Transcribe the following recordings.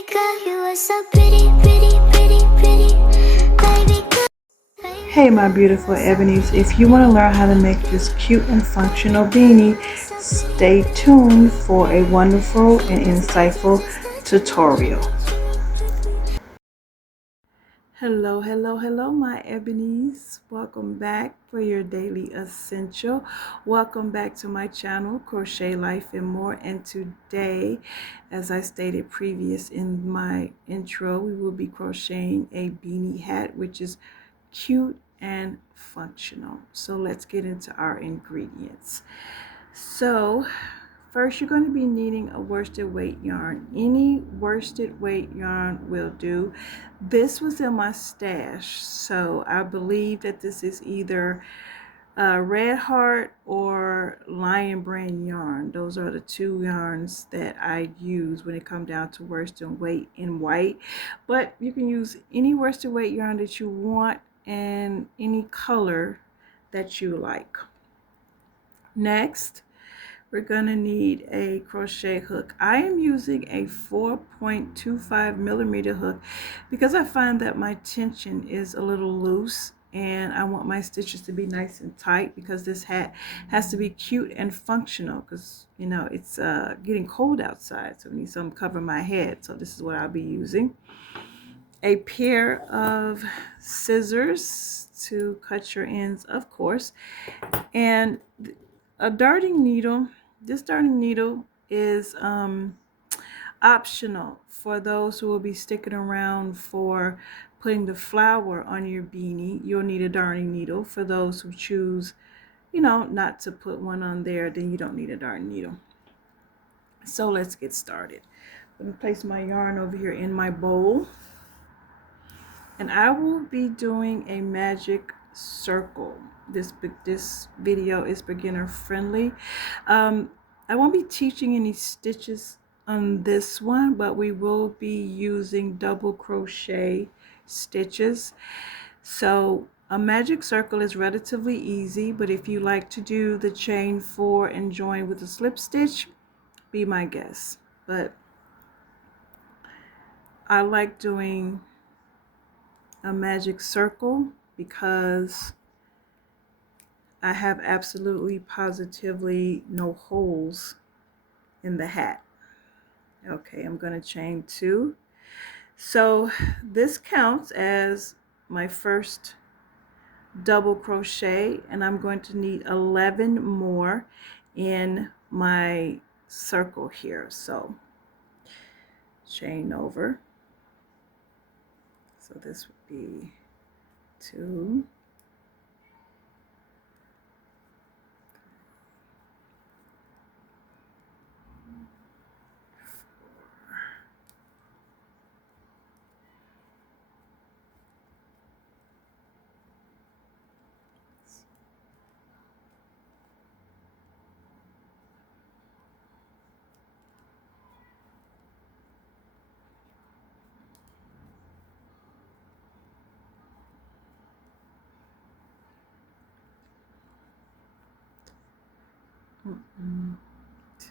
Baby girl, you are so pretty, pretty, pretty, pretty. Baby girl. Hey my beautiful ebonies, if you want to learn how to make this cute and functional beanie, stay tuned for a wonderful and insightful tutorial. Hello my ebonies. Welcome back for your daily essential. Welcome back to my channel, Crochet Life and More. And today, as I stated previous in my intro, we will be crocheting a beanie hat, which is cute and functional. So let's get into our ingredients. So first, you're going to be needing a worsted weight yarn. Any worsted weight yarn will do. This was in my stash, so I believe that this is either Red Heart or Lion Brand yarn. Those are the two yarns that I use when it comes down to worsted weight in white. But you can use any worsted weight yarn that you want and any color that you like. Next, we're going to need a crochet hook. I am using a 4.25 millimeter hook because I find that my tension is a little loose and I want my stitches to be nice and tight, because this hat has to be cute and functional, because you know it's getting cold outside, so I need something to cover my head. So this is what I'll be using. A pair of scissors to cut your ends, of course, and a darning needle. This darning needle is optional for those who will be sticking around for putting the flower on your beanie. You'll need a darning needle. For those who choose, you know, not to put one on there, then you don't need a darning needle. So let's get started. Let me place my yarn over here in my bowl, and I will be doing a magic circle. This video is beginner friendly. I won't be teaching any stitches on this one, but we will be using double crochet stitches. So a magic circle is relatively easy, but if you like to do the chain 4 and join with a slip stitch, be my guest. But I like doing a magic circle because I have absolutely positively no holes in the hat. Okay, I'm going to chain 2. So this counts as my first double crochet, and I'm going to need 11 more in my circle here. So chain over. So this would be 2,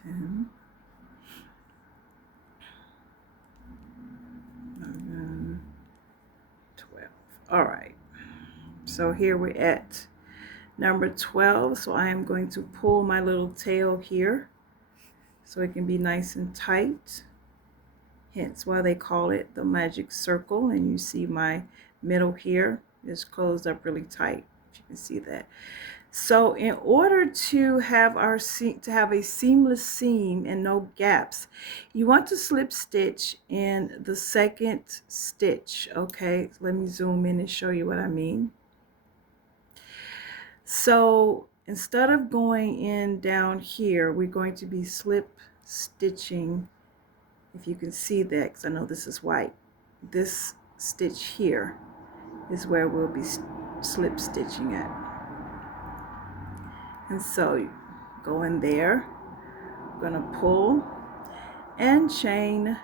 10, 11, 12. All right, so here we're at number 12. So I am going to pull my little tail here so it can be nice and tight, hence why they call it the magic circle. And you see my middle here is closed up really tight, if you can see that. So in order to have a seamless seam and no gaps, you want to slip stitch in the second stitch. Okay, let me zoom in and show you what I mean. So instead of going in down here, we're going to be slip stitching, if you can see that, because I know this is white. This stitch here is where we'll be slip stitching at. And so you go in there, I'm going to pull and chain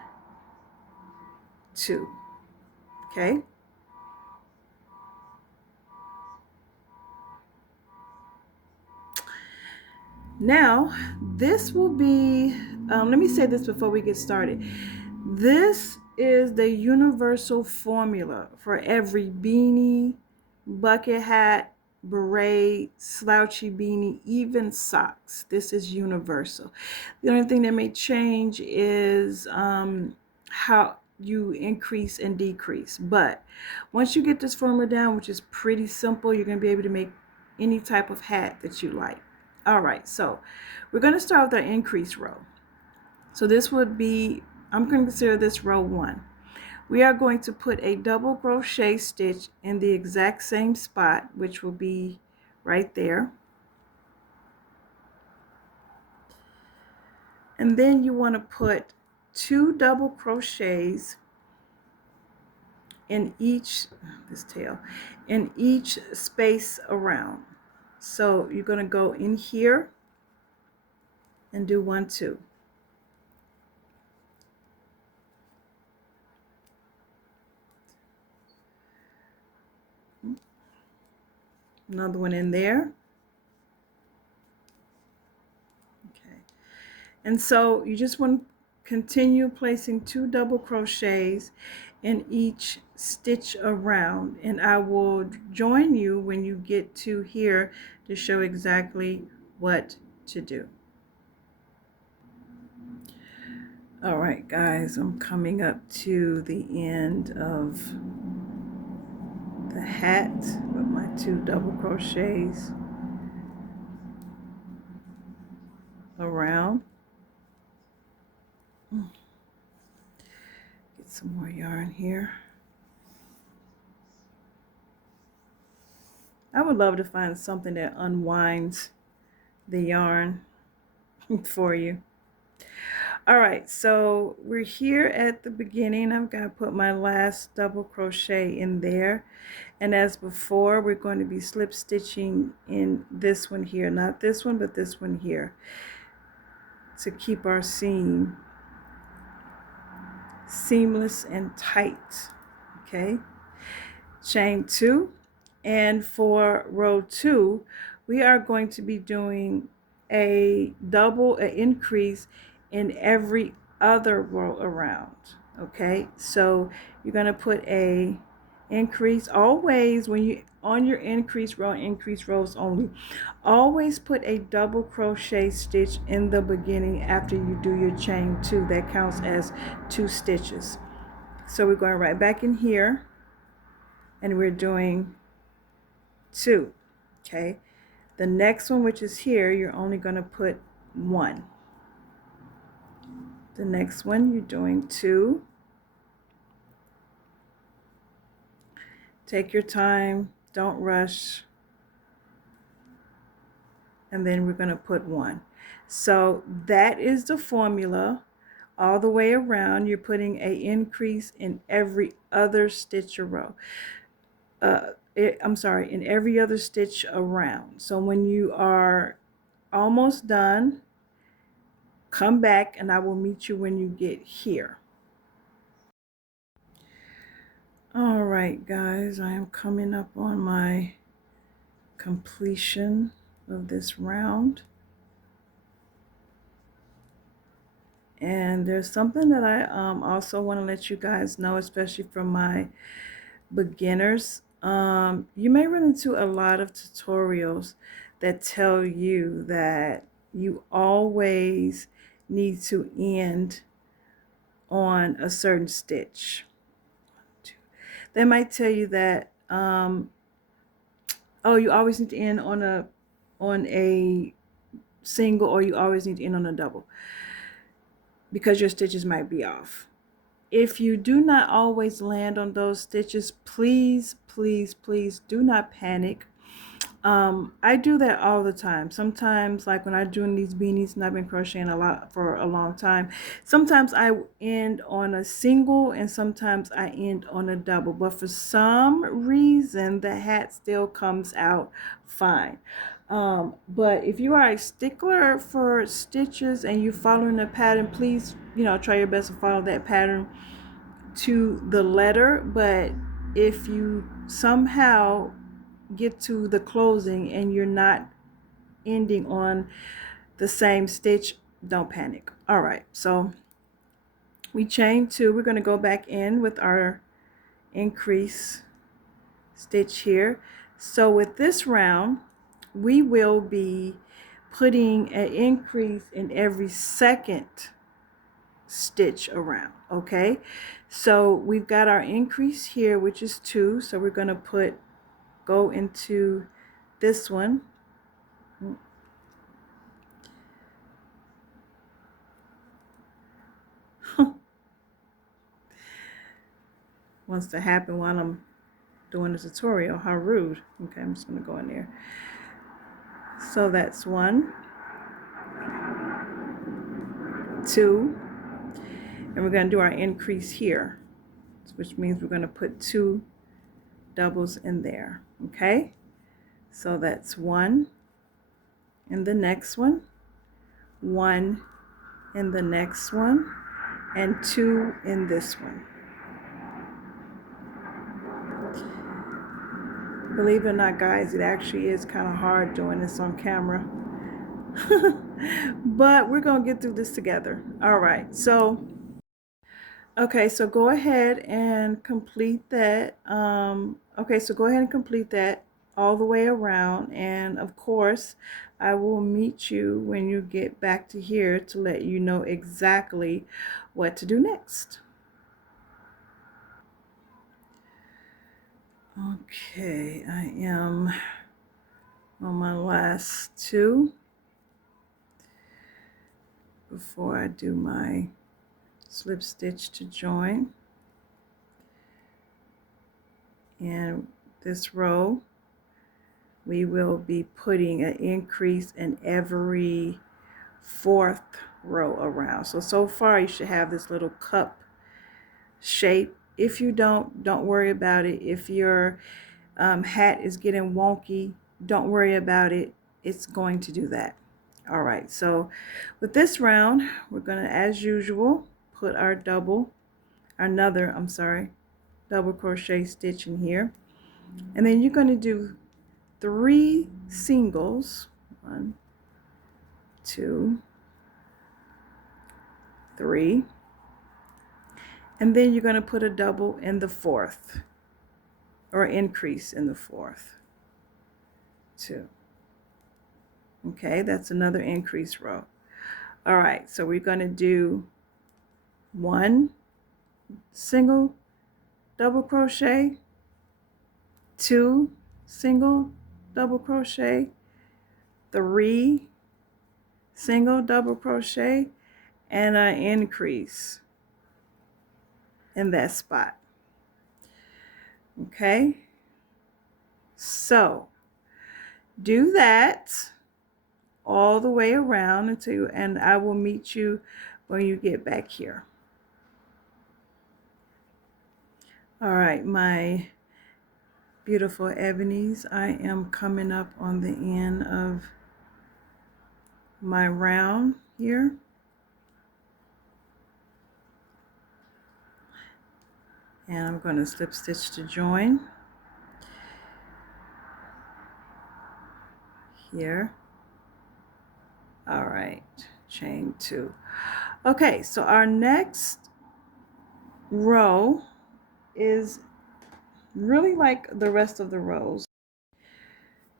2. Okay. Now this will be, let me say this before we get started. This is the universal formula for every beanie, bucket hat, beret, slouchy beanie, even socks. This is universal. The only thing that may change is how you increase and decrease. But once you get this formula down, which is pretty simple, you're going to be able to make any type of hat that you like. All right, so we're going to start with our increase row. So this would be, I'm going to consider this row 1. We are going to put a double crochet stitch in the exact same spot, which will be right there. And then you want to put 2 double crochets in each, in each space around. So you're going to go in here and do 1, 2. Another one in there. Okay. And so you just want to continue placing 2 double crochets in each stitch around, and I will join you when you get to here to show exactly what to do. All right, guys, I'm coming up to the end of the hat with my 2 double crochets around. Get some more yarn here. I would love to find something that unwinds the yarn for you. All right, so we're here at the beginning. I'm going to put my last double crochet in there, and as before, we're going to be slip stitching in this one here, not this one, but this one here, to keep our seam seamless and tight. Okay, chain 2, and for row 2 we are going to be doing an increase in every other row around. Okay, so you're going to put a increase always when you on your increase rows only. Always put a double crochet stitch in the beginning after you do your chain 2. That counts as 2 stitches. So we're going right back in here and we're doing 2. Okay, the next one, which is here, you're only going to put 1. The next one you're doing 2. Take your time, don't rush, and then we're going to put 1. So that is the formula all the way around. You're putting a increase in every other stitch a row. In every other stitch around. So when you are almost done, come back and I will meet you when you get here. All right, guys, I am coming up on my completion of this round. And there's something that I also want to let you guys know, especially for my beginners. You may run into a lot of tutorials that tell you that you always need to end on a certain stitch. They might tell you that oh, you always need to end on a single, or you always need to end on a double, because your stitches might be off. If you do not always land on those stitches, please, please, please do not panic. I do that all the time. Sometimes, like when I'm doing these beanies, and I've been crocheting a lot for a long time, sometimes I end on a single and sometimes I end on a double, but for some reason the hat still comes out fine. But if you are a stickler for stitches and you're following a pattern, please, try your best to follow that pattern to the letter. But if you somehow get to the closing and you're not ending on the same stitch, don't panic. All right, so we chain 2. We're going to go back in with our increase stitch here. So with this round, we will be putting an increase in every second stitch around. Okay, so we've got our increase here, which is 2. So we're going to go into this one. Wants to happen while I'm doing the tutorial. How rude. Okay, I'm just going to go in there. So that's 1, 2, and we're going to do our increase here, which means we're going to put 2 doubles in there. Okay, so that's 1 in the next one, 1 in the next one, and 2 in this one. Believe it or not, guys, it actually is kind of hard doing this on camera. But we're going to get through this together. All right, so okay, so go ahead and complete that. Okay, so go ahead and complete that all the way around, and of course I will meet you when you get back to here to let you know exactly what to do next. Okay, I am on my last 2 before I do my slip stitch to join. And this row, we will be putting an increase in every 4th row around. So far you should have this little cup shape. If you don't worry about it. If your hat is getting wonky, don't worry about it. It's going to do that. All right, so with this round, we're going to, as usual, put our double crochet stitch in here. And then you're going to do 3 singles. 1, 2, 3. And then you're going to put a double in the 4th, or increase in the 4th. 2. Okay, that's another increase row. All right, so we're going to do 1 single double crochet, 2 single double crochet, 3 single double crochet, and an increase in that spot. Okay, so do that all the way around and I will meet you when you get back here. All right, my beautiful ebonies, I am coming up on the end of my round here. And I'm going to slip stitch to join here. All right, chain 2. Okay, so our next row is really like the rest of the rows.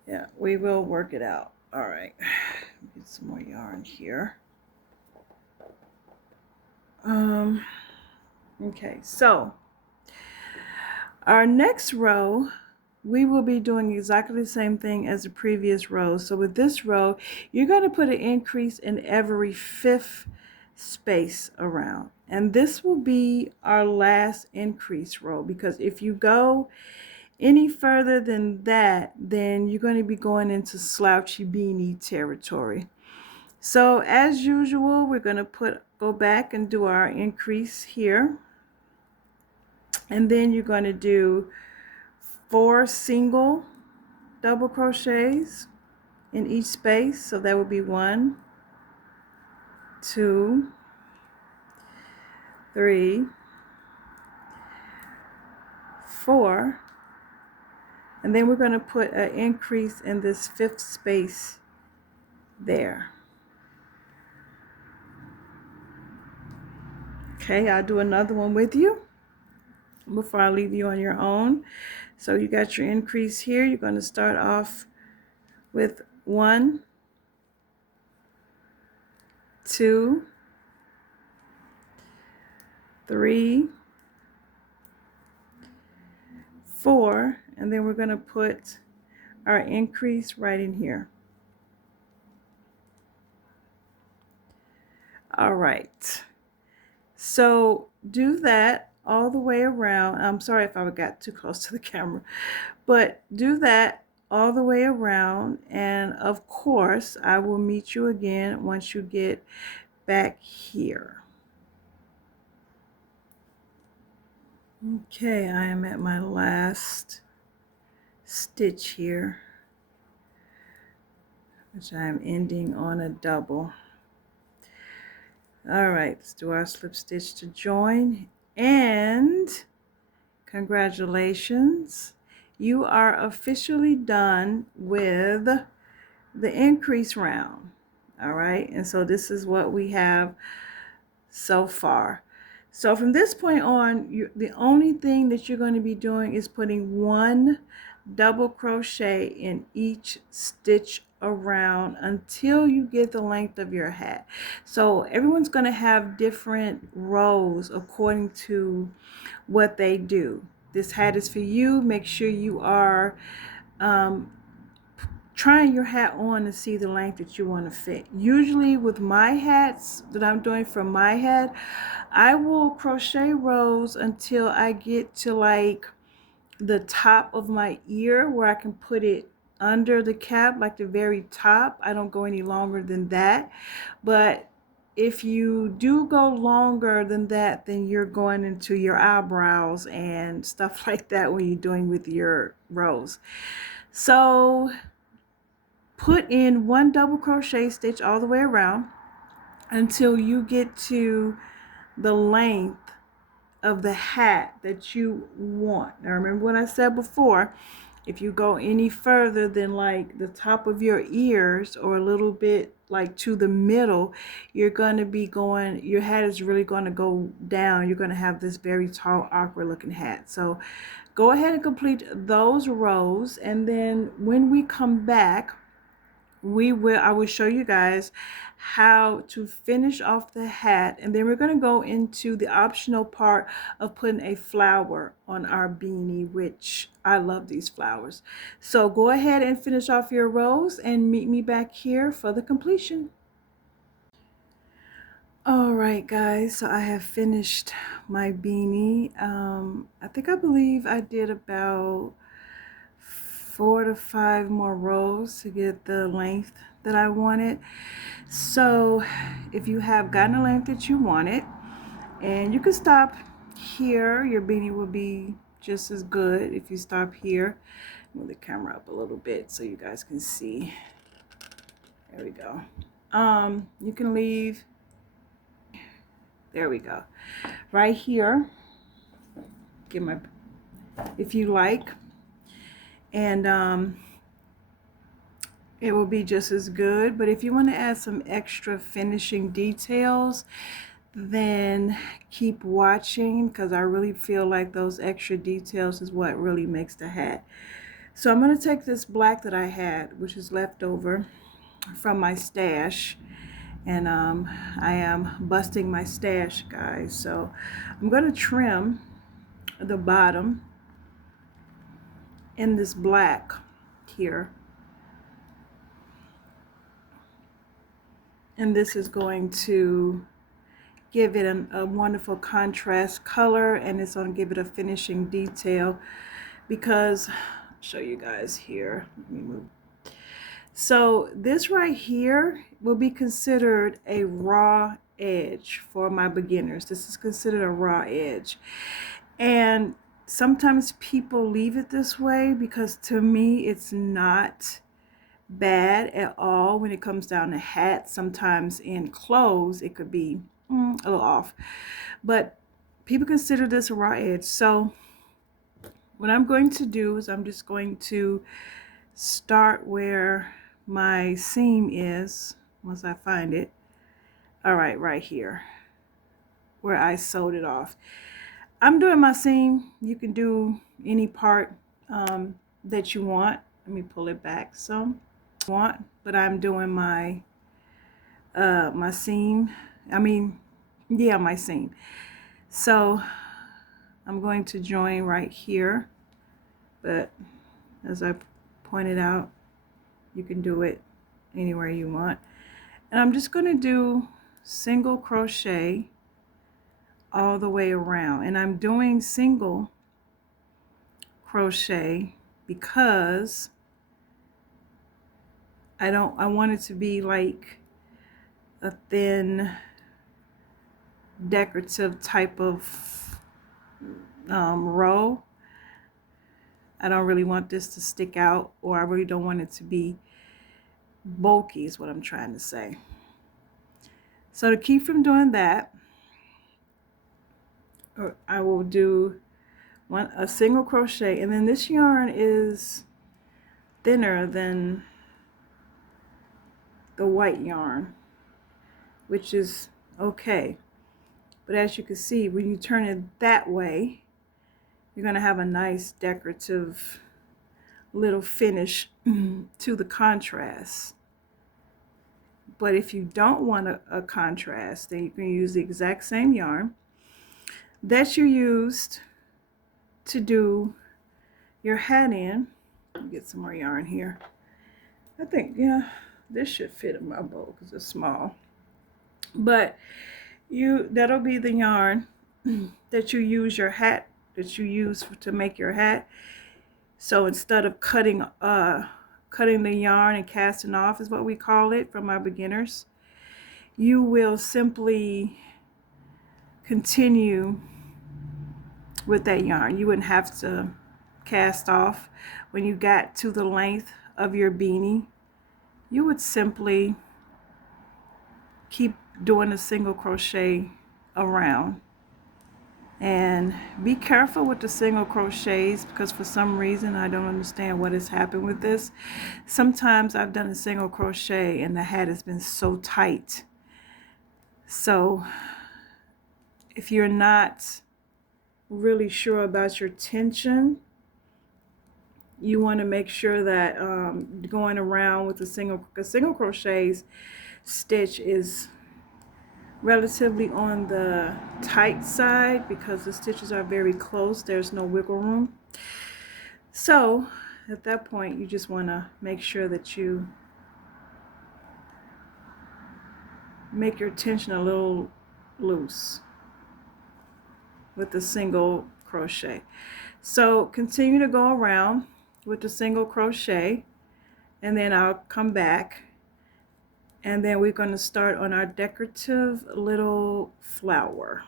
Yeah, we will work it out. All right, get some more yarn here. Okay, so our next row, we will be doing exactly the same thing as the previous row. So with this row, you're going to put an increase in every 5th space around. And this will be our last increase row, because if you go any further than that, then you're going to be going into slouchy beanie territory. So as usual, we're going to go back and do our increase here. And then you're going to do 4 single double crochets in each space. So that would be 1, 2, 3, 4. And then we're going to put an increase in this 5th space there. Okay, I'll do another one with you before I leave you on your own. So you got your increase here. You're going to start off with 1, 2, 3, 4, and then we're going to put our increase right in here. All right, so do that all the way around. I'm sorry if I got too close to the camera, but do that all the way around, and of course I will meet you again once you get back here. Okay, I am at my last stitch here, which I am ending on a double. All right, let's do our slip stitch to join, and congratulations, you are officially done with the increase round. All right, and so this is what we have so far. So from this point on, the only thing that you're going to be doing is putting 1 double crochet in each stitch around until you get the length of your hat. So everyone's going to have different rows according to what they do. This hat is for you. Make sure you are trying your hat on to see the length that you want to fit. Usually with my hats that I'm doing for my head, I will crochet rows until I get to like the top of my ear where I can put it under the cap, like the very top. I don't go any longer than that. But if you do go longer than that, then you're going into your eyebrows and stuff like that when you're doing with your rows. So put in 1 double crochet stitch all the way around until you get to the length of the hat that you want. Now remember what I said before, if you go any further than like the top of your ears or a little bit like to the middle, you're going to be going, your hat is really going to go down. You're going to have this very tall, awkward looking hat. So go ahead and complete those rows, and then when we come back, I will show you guys how to finish off the hat, and then we're going to go into the optional part of putting a flower on our beanie, which I love these flowers. So go ahead and finish off your rows and meet me back here for the completion. All right guys, so I have finished my beanie. I believe I did about 4 to 5 more rows to get the length that I wanted. So if you have gotten the length that you wanted, and you can stop here, your beanie will be just as good if you stop here. Move the camera up a little bit so you guys can see. There we go. You can leave, there we go, right here, get my, if you like, and it will be just as good. But if you want to add some extra finishing details, then keep watching, because I really feel like those extra details is what really makes the hat. So I'm going to take this black that I had, which is left over from my stash, and I am busting my stash, guys. So I'm going to trim the bottom in this black here, and this is going to give it a wonderful contrast color, and it's going to give it a finishing detail, because I'll show you guys here. Let me move. So this right here will be considered a raw edge for my beginners. This is considered a raw edge, and sometimes people leave it this way because to me it's not bad at all when it comes down to hats. Sometimes in clothes it could be a little off, but people consider this a raw edge. So what I'm going to do is I'm just going to start where my seam is once I find it. All right, right here where I sewed it off. I'm doing my seam. You can do any part that you want. Let me pull it back some. But I'm doing my my seam. Yeah, my seam. So I'm going to join right here, but as I pointed out, you can do it anywhere you want. And I'm just going to do single crochet all the way around, and I'm doing single crochet because I want it to be like a thin decorative type of row. I don't really want this to stick out, or I really don't want it to be bulky is what I'm trying to say. So to keep from doing that, I will do a single crochet, and then this yarn is thinner than the white yarn, which is okay. But as you can see, when you turn it that way, you're going to have a nice decorative little finish to the contrast. But if you don't want a contrast, then you can use the exact same yarn that you used to do your hat in. Get some more yarn here. I think, yeah, this should fit in my bow because it's small. But that'll be the yarn that you use to make your hat. So instead of cutting the yarn and casting off is what we call it from our beginners, you will simply continue with that yarn. You wouldn't have to cast off when you got to the length of your beanie. You would simply keep doing a single crochet around. And be careful with the single crochets, because for some reason I don't understand what has happened with this. Sometimes I've done a single crochet and the hat has been so tight. So if you're not really sure about your tension, you want to make sure that going around with the single crochets stitch is relatively on the tight side because the stitches are very close. There's no wiggle room. So at that point, you just want to make sure that you make your tension a little loose with the single crochet. So continue to go around with the single crochet, and then I'll come back, and then we're going to start on our decorative little flower.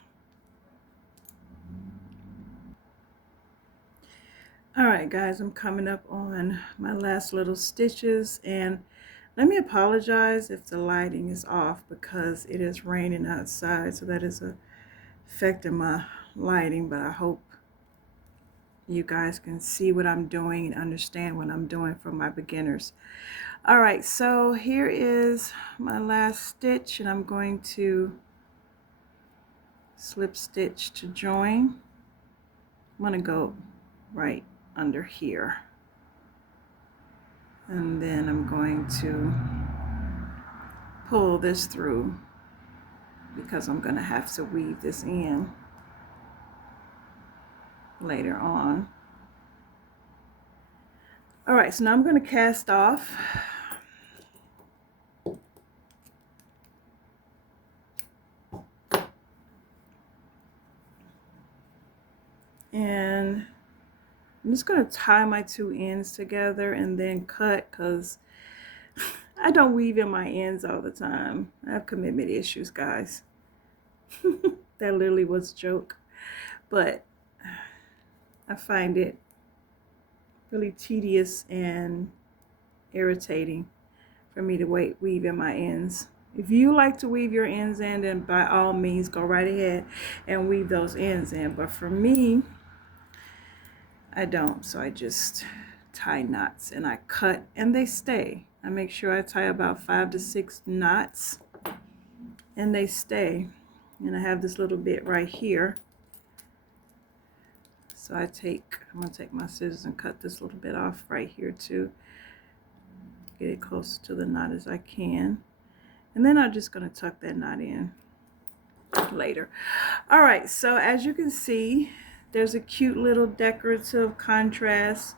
All right, guys, I'm coming up on my last little stitches, and let me apologize if the lighting is off because it is raining outside, so that is affecting my lighting, but I hope you guys can see what I'm doing and understand what I'm doing for my beginners. All right, so here is my last stitch, and I'm going to slip stitch to join. I'm going to go right under here, and then I'm going to pull this through because I'm going to have to weave this in later on. All right, so now I'm going to cast off. And I'm just going to tie my two ends together and then cut, because I don't weave in my ends all the time. I have commitment issues, guys. That literally was a joke. But I find it really tedious and irritating for me to weave in my ends. If you like to weave your ends in, then by all means go right ahead and weave those ends in. But for me, I don't. So I just tie knots and I cut and they stay. I make sure I tie about 5 to 6 knots and they stay. and I have this little bit right here. So I'm gonna take my scissors and cut this little bit off right here to get it close to the knot as I can. And then I'm just gonna tuck that knot in later. All right, so as you can see, there's a cute little decorative contrast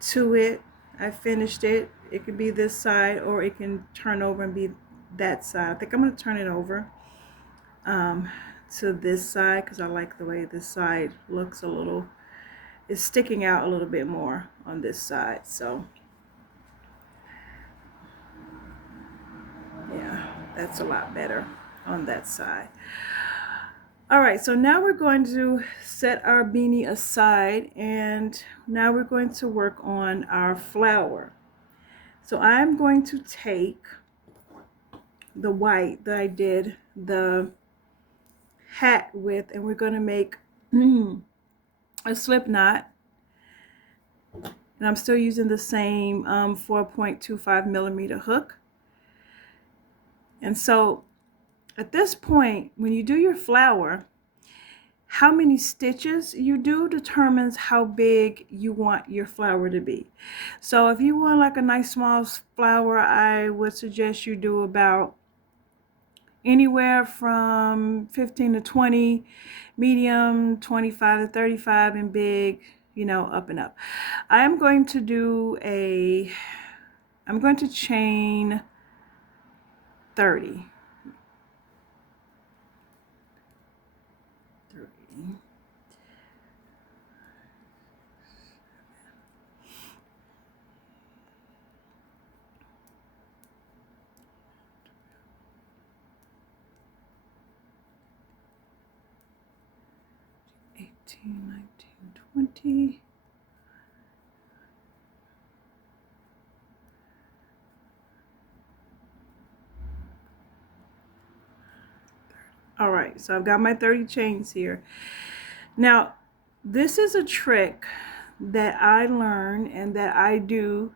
to it. I finished it. It could be this side or it can turn over and be that side. I think I'm gonna turn it over to this side because I like the way this side looks a little. It's sticking out a little bit more on this side. So yeah, that's a lot better on that side. All right, so now we're going to set our beanie aside, and now we're going to work on our flower. So I'm going to take the white that I did the hat with, and we're going to make a slip knot. And I'm still using the same 4.25 millimeter hook. And so at this point, when you do your flower, how many stitches you do determines how big you want your flower to be. So if you want like a nice small flower, I would suggest you do about anywhere from 15 to 20, medium 25 to 35, and big, you know, up and up. I'm going to chain 30. 18, 19, 20. All right, so I've got my 30 chains here. Now, this is a trick that I learned and that I do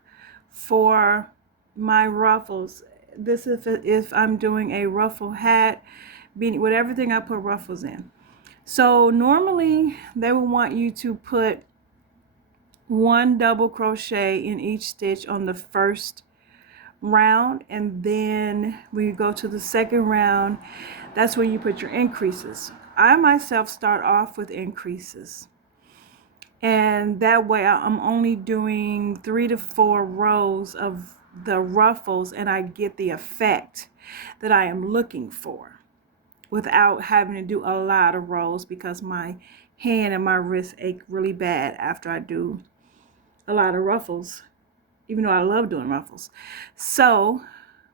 for my ruffles. This is if I'm doing a ruffle hat, beanie, with everything I put ruffles in. So normally they will want you to put one double crochet in each stitch on the first round, and then when you go to the second round, that's when you put your increases. I myself start off with increases, and that way I'm only doing 3 to 4 rows of the ruffles, and I get the effect that I am looking for without having to do a lot of rows, because my hand and my wrist ache really bad after I do a lot of ruffles, even though I love doing ruffles. So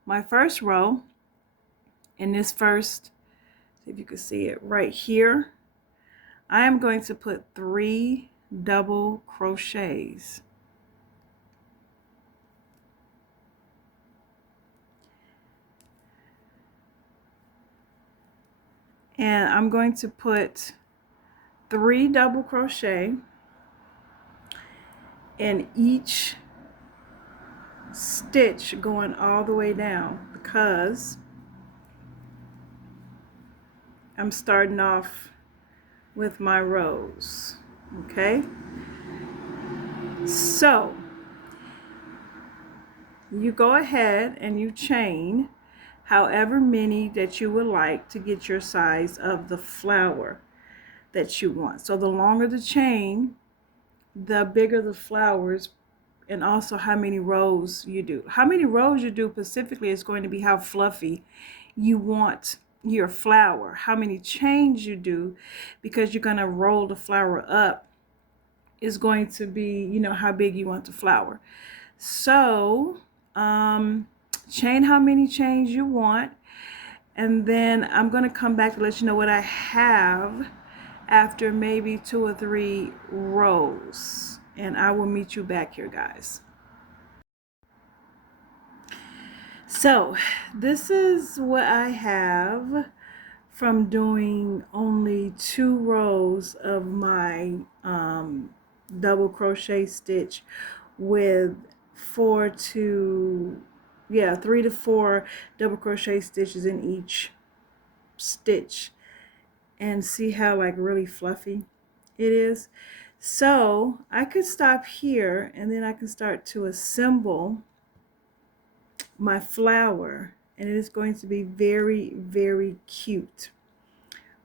my first row in this first, see if you can see it right here, I am going to put 3 double crochets. And I'm going to put 3 double crochet in each stitch going all the way down, because I'm starting off with my rows. Okay, so you go ahead and you chain however many that you would like to get your size of the flower that you want. So the longer the chain, the bigger the flowers, and also how many rows you do. How many rows you do specifically is going to be how fluffy you want your flower. How many chains you do, because you're going to roll the flower up, is going to be, you know, how big you want the flower. So chain how many chains you want, and then I'm going to come back to let you know what I have after maybe 2 or 3 rows, and I will meet you back here, guys. So this is what I have from doing only 2 rows of my double crochet stitch with 3 to 4 double crochet stitches in each stitch and see how like really fluffy it is. So I could stop here and then I can start to assemble my flower, and it is going to be very, very cute.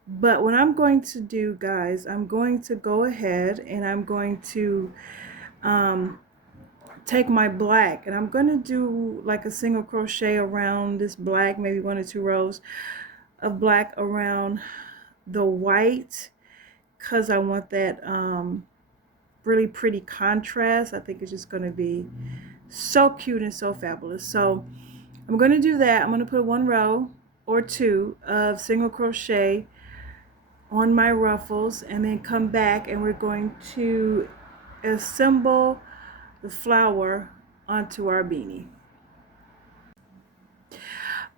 But what I'm going to do, guys, I'm going to go ahead and I'm going to take my black, and I'm going to do like a single crochet around this black, maybe 1 or 2 rows of black around the white, because I want that really pretty contrast. I think it's just going to be so cute and so fabulous. So I'm going to do that. I'm going to put 1 row or 2 of single crochet on my ruffles and then come back, and we're going to assemble the flower onto our beanie.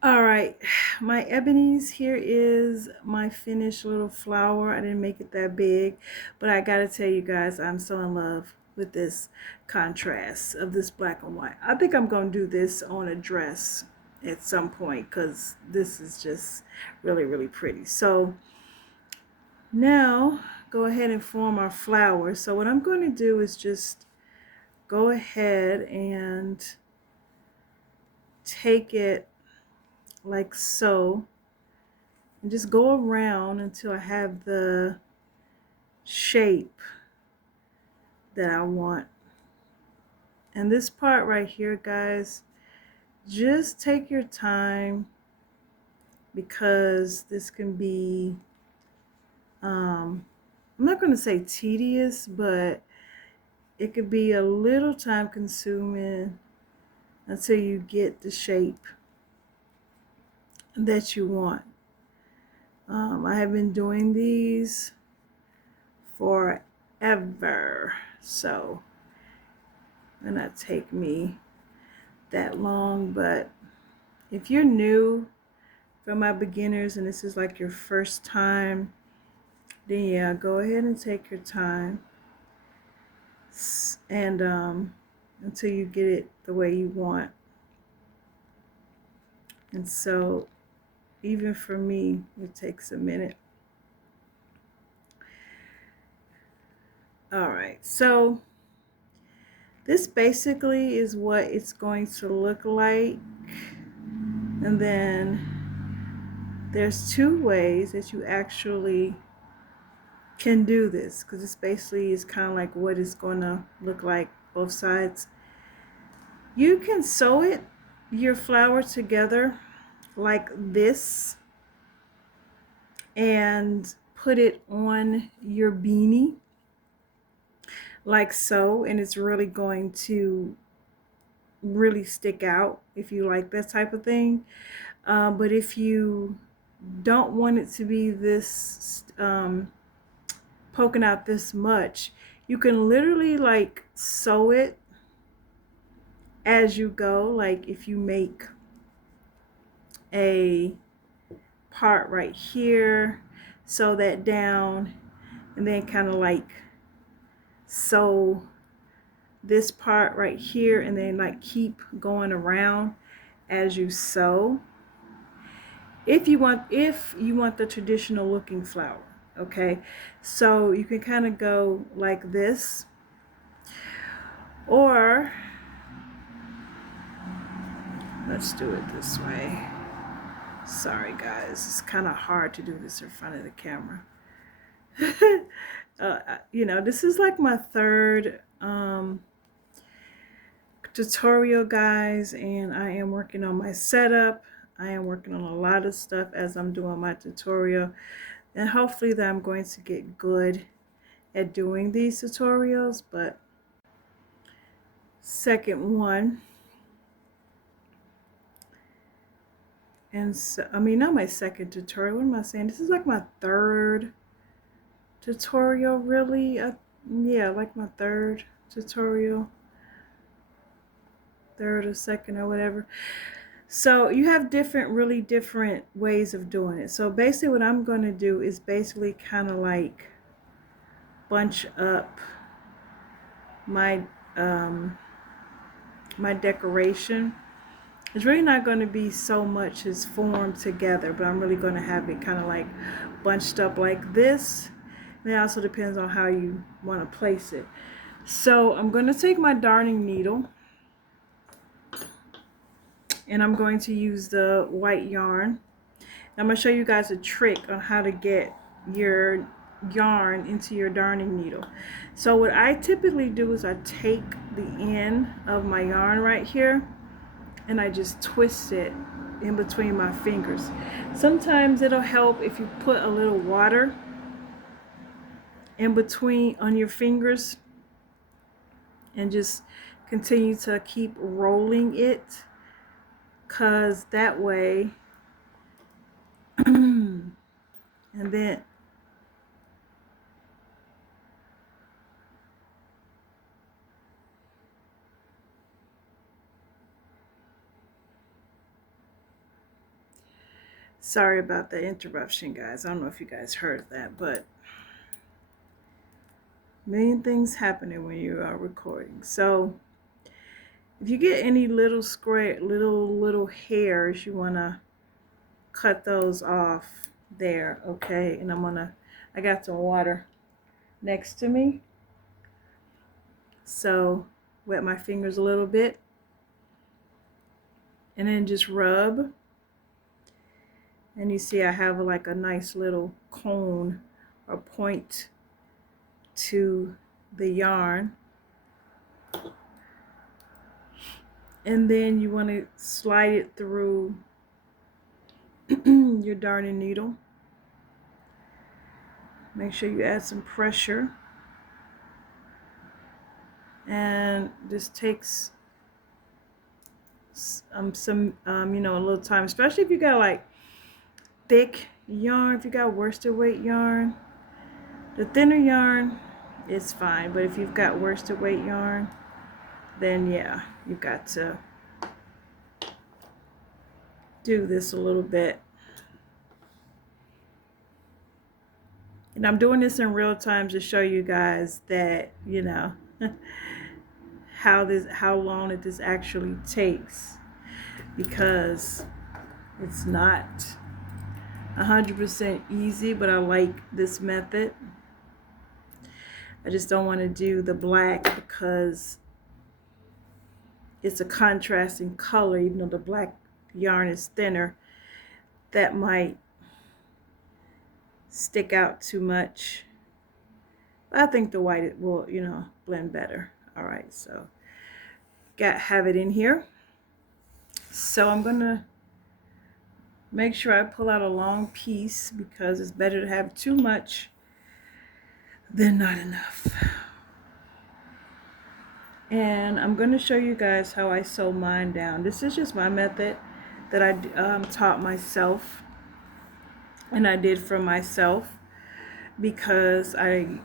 All right, my ebonies, here is my finished little flower. I didn't make it that big, but I gotta tell you guys, I'm so in love with this contrast of this black and white. I think I'm gonna do this on a dress at some point because this is just really, really pretty. So now go ahead and form our flower. So what I'm going to do is just go ahead and take it like so and just go around until I have the shape that I want. And this part right here, guys, just take your time, because this can be I'm not going to say tedious, but it could be a little time consuming until you get the shape that you want. I have been doing these forever, so it may not take me that long. But if you're new, for my beginners, and this is like your first time, then yeah, go ahead and take your time and until you get it the way you want. And so even for me, it takes a minute. All right, so this basically is what it's going to look like. And then there's 2 ways that you actually can do this, because this basically is kind of like what it's going to look like both sides. You can sew it, your flower, together like this and put it on your beanie like so, and it's really going to really stick out if you like that type of thing. But if you don't want it to be this poking out this much, you can literally like sew it as you go. Like if you make a part right here, sew that down, and then kind of like sew this part right here, and then like keep going around as you sew, if you want the traditional looking flower. Okay, so you can kind of go like this, or let's do it this way. Sorry guys, it's kind of hard to do this in front of the camera. You know, this is like my 3rd tutorial, guys, and I am working on my setup. I am working on a lot of stuff as I'm doing my tutorial, and hopefully that I'm going to get good at doing these tutorials. But second one, and so, I mean, not my second tutorial, what am I saying? This is like my 3rd tutorial, really. Yeah, like my 3rd tutorial, 3rd or 2nd or whatever. So you have really different ways of doing it. So basically what I'm going to do is basically kind of like bunch up my my decoration It's really not going to be so much as formed together, but I'm really going to have it kind of like bunched up like this. And it also depends on how you want to place it. So I'm going to take my darning needle and I'm going to use the white yarn. I'm going to show you guys a trick on how to get your yarn into your darning needle. So what I typically do is I take the end of my yarn right here and I just twist it in between my fingers. Sometimes it'll help if you put a little water in between on your fingers and just continue to keep rolling it, because that way and then sorry about the interruption, guys. I don't know if you guys heard that, but million things happening when you are recording. So if you get any little square little hairs, you want to cut those off there, okay? And I got some water next to me, so wet my fingers a little bit and then just rub, and you see I have like a nice little cone or point to the yarn. And then you want to slide it through your darning needle. Make sure you add some pressure, and this takes some you know, a little time, especially if you got like thick yarn. If you got worsted weight yarn, the thinner yarn is fine, but if you've got worsted weight yarn, then yeah, you've got to do this a little bit. And I'm doing this in real time to show you guys that, you know, how long this actually takes, because it's not 100% easy, but I like this method. I just don't want to do the black because it's a contrasting color. Even though the black yarn is thinner, that might stick out too much. But I think the white will, you know, blend better. All right, so have it in here. So I'm gonna make sure I pull out a long piece, because it's better to have too much than not enough. And I'm going to show you guys how I sew mine down. This is just my method that I taught myself, and I did for myself because I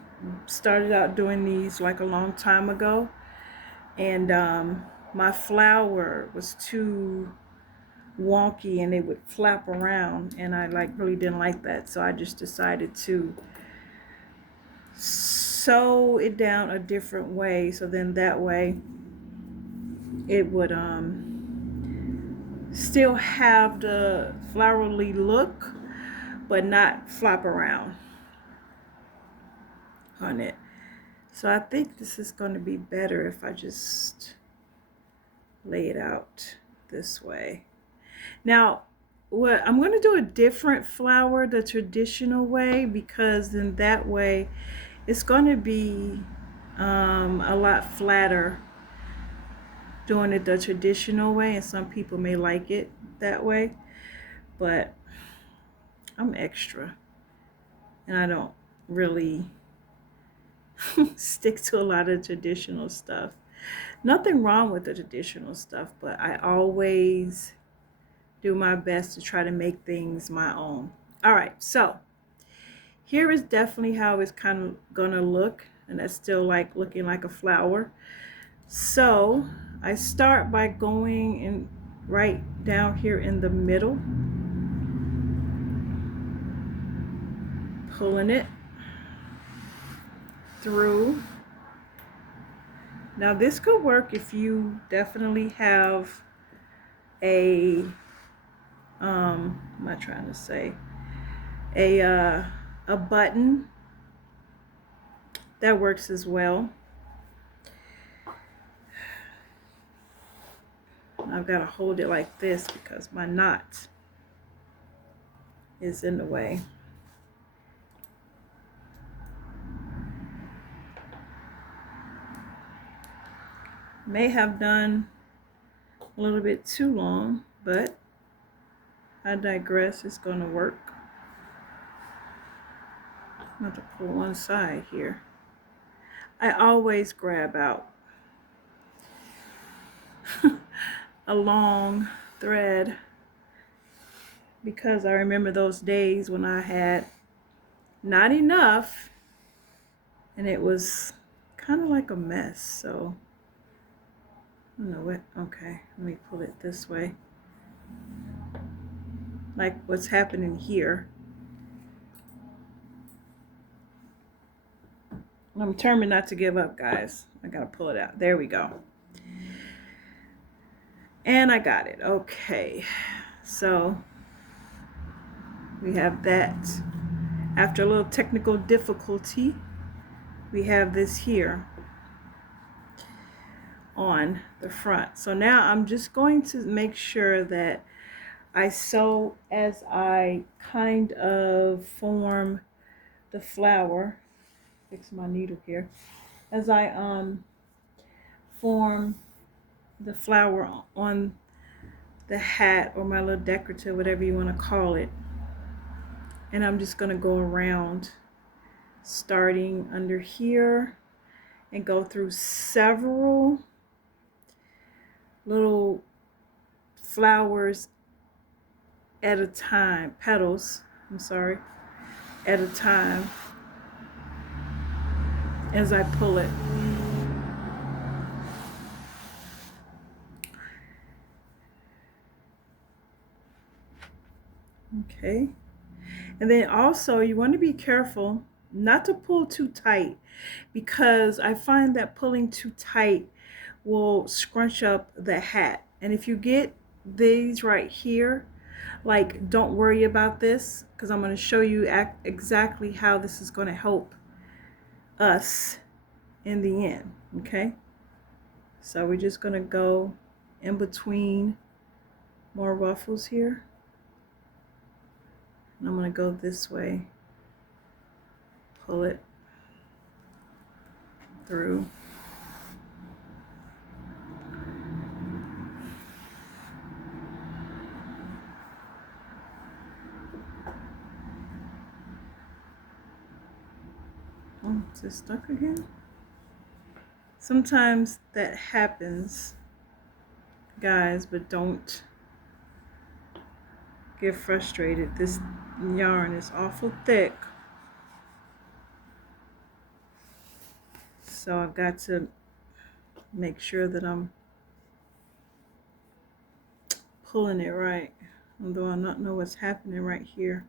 started out doing these like a long time ago, and my flower was too wonky and it would flap around, and I like really didn't like that, so I just decided to sew it down a different way, so then that way it would still have the flowery look but not flop around on it. So I think this is going to be better if I just lay it out this way. Now what I'm going to do, a different flower the traditional way, because then that way it's going to be a lot flatter doing it the traditional way, and some people may like it that way, but I'm extra and I don't really stick to a lot of traditional stuff. Nothing wrong with the traditional stuff, but I always do my best to try to make things my own. All right, so here is definitely how it's kind of gonna look, and that's still like looking like a flower. So I start by going in right down here in the middle, pulling it through. Now this could work if you definitely have a what am I trying to say, a button, that works as well. I've got to hold it like this because my knot is in the way. May have done a little bit too long, but I digress. It's going to work. I'm going to pull one side here. I always grab out a long thread because I remember those days when I had not enough and it was kind of like a mess. So I don't know what. Okay, let me pull it this way, like what's happening here. I'm determined not to give up, guys. I gotta pull it out. There we go. And I got it. Okay, so we have that. After a little technical difficulty, we have this here on the front. So now I'm just going to make sure that I sew as I kind of form the flower. Fix my needle here. As I form the flower on the hat or my little decorative, whatever you want to call it. And I'm just going to go around starting under here and go through several little flowers at a time, petals, I'm sorry, at a time as I pull it. Okay. And then also you want to be careful not to pull too tight, because I find that pulling too tight will scrunch up the hat. And if you get these right here, like, don't worry about this, because I'm going to show you exactly how this is going to help us in the end. Okay, so we're just going to go in between more ruffles here, and I'm going to go this way, pull it through. Oh, is it stuck again? Sometimes that happens, guys, but don't get frustrated. This yarn is awful thick, so I've got to make sure that I'm pulling it right, although I don't know what's happening right here.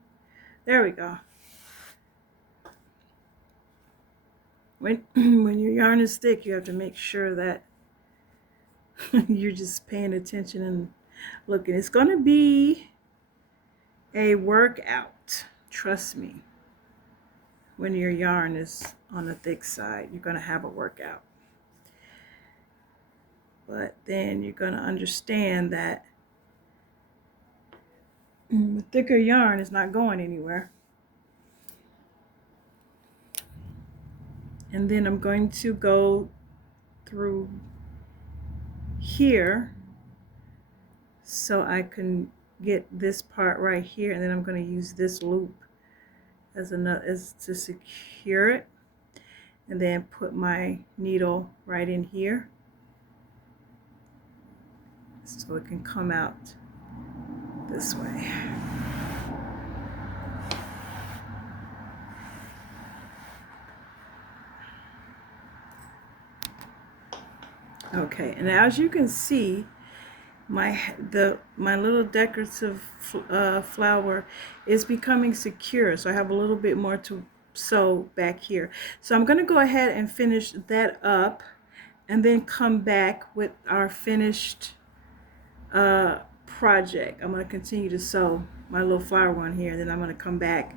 There we go. When your yarn is thick, you have to make sure that you're just paying attention and looking. It's going to be a workout, trust me. When your yarn is on the thick side, you're going to have a workout. But then you're going to understand that the thicker yarn is not going anywhere. And then I'm going to go through here so I can get this part right here, and then I'm going to use this loop as to secure it, and then put my needle right in here so it can come out this way. Okay, and as you can see, my little decorative flower is becoming secure, so I have a little bit more to sew back here. So I'm going to go ahead and finish that up, and then come back with our finished project. I'm going to continue to sew my little flower one here, and then I'm going to come back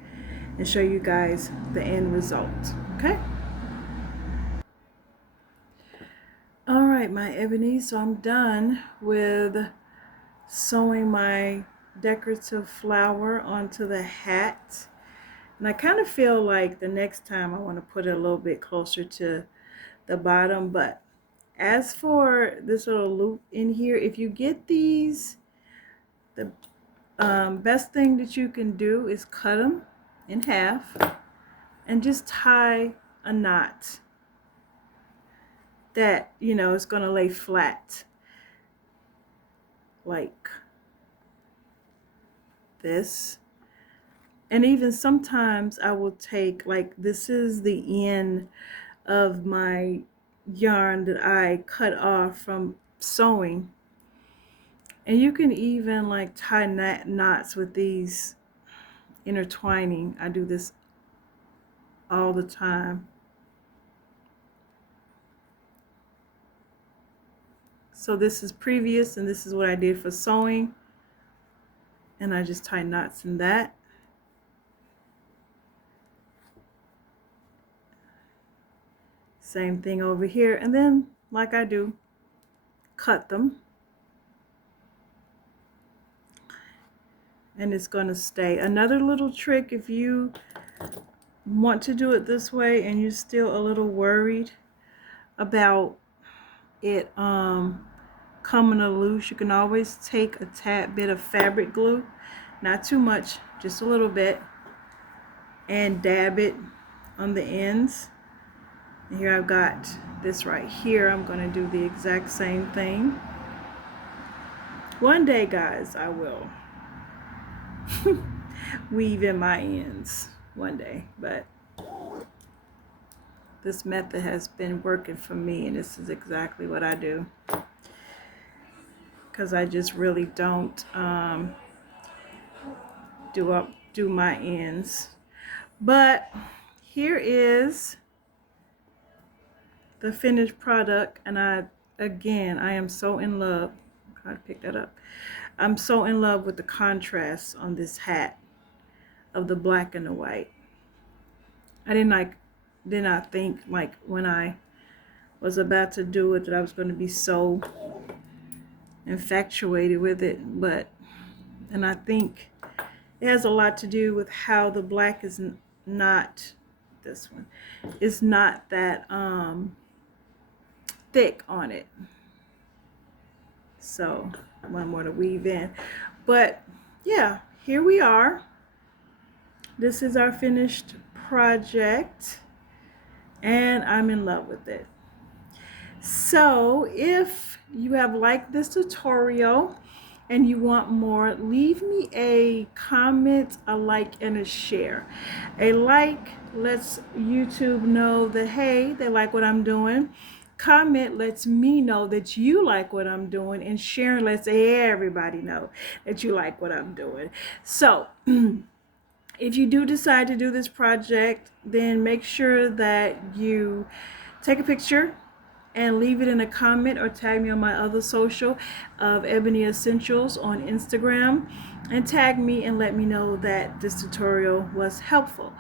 and show you guys the end result. Okay? All right, my ebony, so I'm done with sewing my decorative flower onto the hat. And I kind of feel like the next time I want to put it a little bit closer to the bottom. But as for this little loop in here, if you get these, the best thing that you can do is cut them in half and just tie a knot that, you know, is going to lay flat like this. And even sometimes I will take, like, this is the end of my yarn that I cut off from sewing, and you can even like tie knots with these intertwining. I do this all the time. So this is previous, and this is what I did for sewing, and I just tie knots in that. Same thing over here, and then like I do, cut them, and it's going to stay. Another little trick, if you want to do it this way and you're still a little worried about it coming loose, you can always take a tad bit of fabric glue, not too much, just a little bit, and dab it on the ends. And here I've got this right here. I'm going to do the exact same thing. One day, guys, I will weave in my ends one day, but this method has been working for me, and this is exactly what I do, because I just really don't do my ends. But here is the finished product, and I am so in love. I picked that up. I'm so in love with the contrast on this hat of the black and the white. I did not think, like, when I was about to do it, that I was going to be so infatuated with it, and I think it has a lot to do with how the black is not, this one is not that thick on it. So one more to weave in, but yeah, here we are. This is our finished project, and I'm in love with it. So if you have liked this tutorial and you want more, leave me a comment, a like, and a share. A like lets YouTube know that, hey, they like what I'm doing. Comment lets me know that you like what I'm doing, and sharing lets everybody know that you like what I'm doing. So if you do decide to do this project, then make sure that you take a picture and leave it in a comment, or tag me on my other social of Ebony Essentials on Instagram, and tag me and let me know that this tutorial was helpful.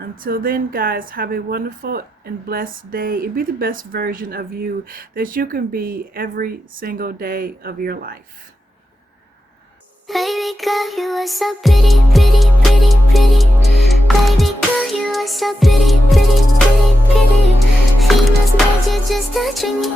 Until then, guys, have a wonderful and blessed day, and be the best version of you that you can be every single day of your life. Baby girl, you are so pretty, pretty, pretty, pretty. Baby girl, you are so pretty, pretty, pretty, pretty. Females made you just touching me.